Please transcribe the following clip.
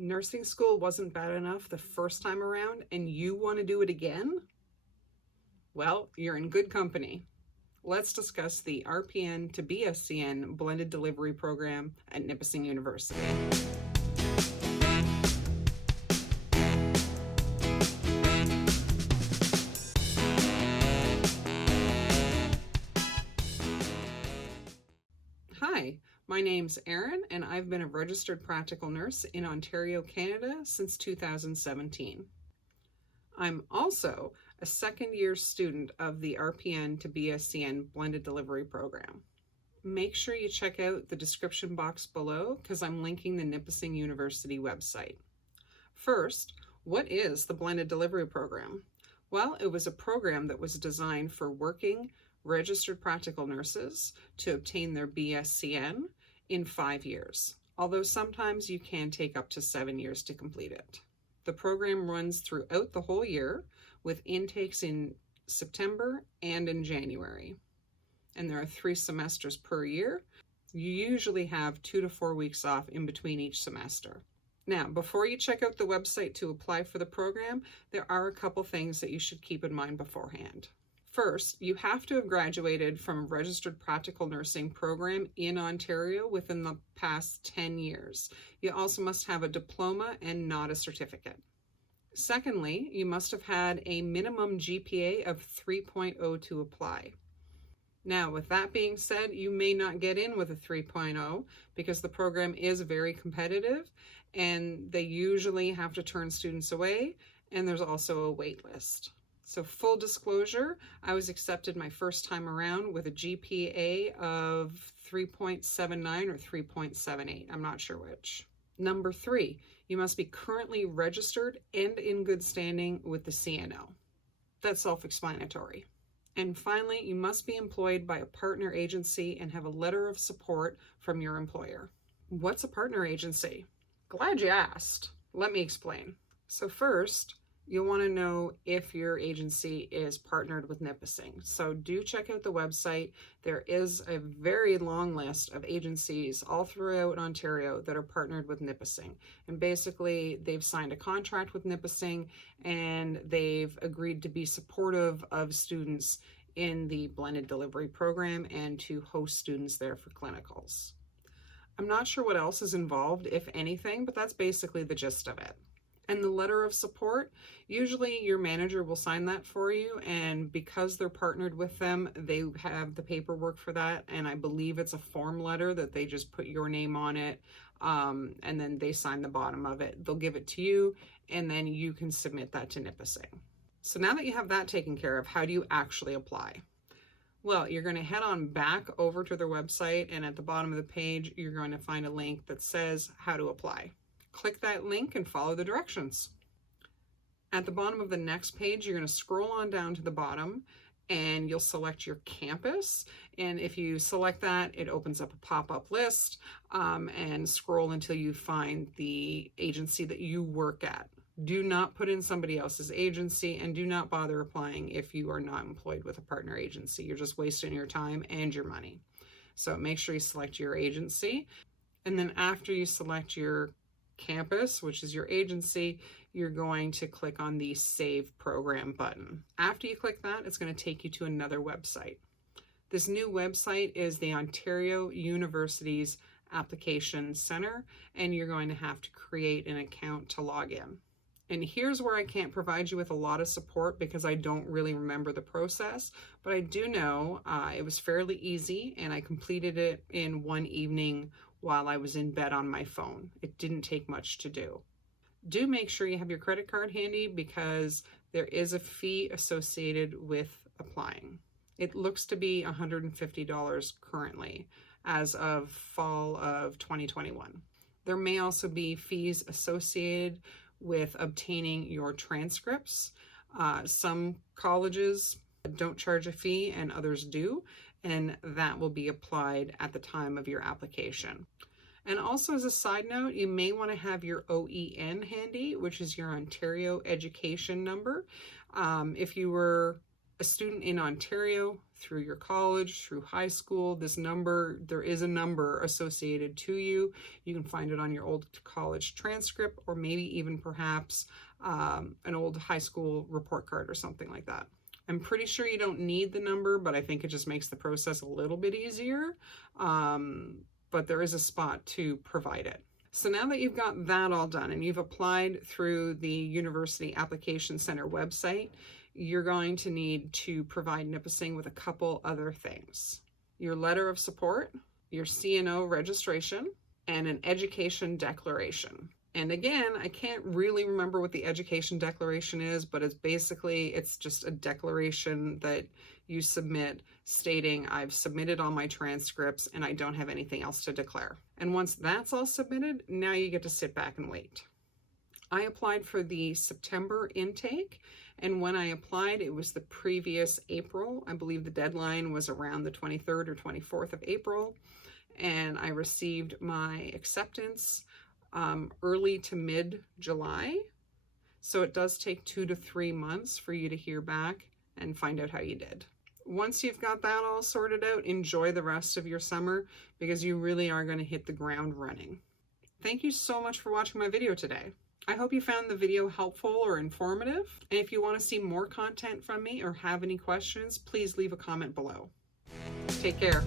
Nursing school wasn't bad enough the first time around and you want to do it again? Well, you're in good company. Let's discuss the RPN to BScN Blended Delivery Program at Nipissing University. Hi, my name's Erin, and I've been a registered practical nurse in Ontario, Canada since 2017. I'm also a second-year student of the RPN to BScN Blended Delivery Program. Make sure you check out the description box below because I'm linking the Nipissing University website. First, what is the Blended Delivery Program? Well, it was a program that was designed for working registered practical nurses to obtain their BScN in 5 years, although sometimes you can take up to 7 years to complete it. The program runs throughout the whole year with intakes in September and in January. And there are 3 semesters per year. You usually have 2 to 4 weeks off in between each semester. Now, before you check out the website to apply for the program, there are a couple things that you should keep in mind beforehand. First, you have to have graduated from a registered practical nursing program in Ontario within the past 10 years. You also must have a diploma and not a certificate. Secondly, you must have had a minimum GPA of 3.0 to apply. Now, with that being said, you may not get in with a 3.0 because the program is very competitive and they usually have to turn students away, and there's also a wait list. So full disclosure, I was accepted my first time around with a GPA of 3.79 or 3.78. I'm not sure which. Number 3, you must be currently registered and in good standing with the CNO. That's self-explanatory. And finally, you must be employed by a partner agency and have a letter of support from your employer. What's a partner agency? Glad you asked. Let me explain. So first, you'll want to know if your agency is partnered with Nipissing. So do check out the website. There is a very long list of agencies all throughout Ontario that are partnered with Nipissing. And basically, they've signed a contract with Nipissing and they've agreed to be supportive of students in the blended delivery program and to host students there for clinicals. I'm not sure what else is involved, if anything, but that's basically the gist of it. And the letter of support, usually your manager will sign that for you, and because they're partnered with them, they have the paperwork for that, and I believe it's a form letter that they just put your name on it, and then they sign the bottom of it. They'll give it to you, and then you can submit that to Nipissing. So now that you have that taken care of, how do you actually apply? Well, you're going to head on back over to their website, and at the bottom of the page, you're going to find a link that says how to apply. Click that link and follow the directions. At the bottom of the next page, you're going to scroll on down to the bottom and you'll select your campus. And if you select that, it opens up a pop-up list, and scroll until you find the agency that you work at. Do not put in somebody else's agency, and do not bother applying if you are not employed with a partner agency. You're just wasting your time and your money. So make sure you select your agency. And then after you select your campus, which is your agency, you're going to click on the Save Program button. After you click that, it's going to take you to another website. This new website is the Ontario University's Application Center, and you're going to have to create an account to log in. And here's where I can't provide you with a lot of support because I don't really remember the process, but I do know it was fairly easy and I completed it in one evening while I was in bed on my phone. It didn't take much to do. Do make sure you have your credit card handy because there is a fee associated with applying. It looks to be $150 currently as of fall of 2021. There may also be fees associated with obtaining your transcripts. Some colleges don't charge a fee and others do, and that will be applied at the time of your application. And also as a side note, you may want to have your OEN handy, which is your Ontario Education Number. If you were a student in Ontario through your college, through high school, there is a number associated to you. You can find it on your old college transcript, or maybe even perhaps an old high school report card or something like that. I'm pretty sure you don't need the number, but I think it just makes the process a little bit easier. But there is a spot to provide it. So now that you've got that all done and you've applied through the University Application Center website, you're going to need to provide Nipissing with a couple other things. Your letter of support, your CNO registration, and an education declaration. And again, I can't really remember what the education declaration is, but it's just a declaration that you submit stating I've submitted all my transcripts and I don't have anything else to declare. And once that's all submitted, now you get to sit back and wait. I applied for the September intake, and when I applied, it was the previous April. I believe the deadline was around the 23rd or 24th of April, and I received my acceptance early to mid-July. So it does take 2 to 3 months for you to hear back and find out how you did. Once you've got that all sorted out, enjoy the rest of your summer, because you really are going to hit the ground running. Thank you so much for watching my video today. I hope you found the video helpful or informative. And if you want to see more content from me or have any questions, please leave a comment below. Take care.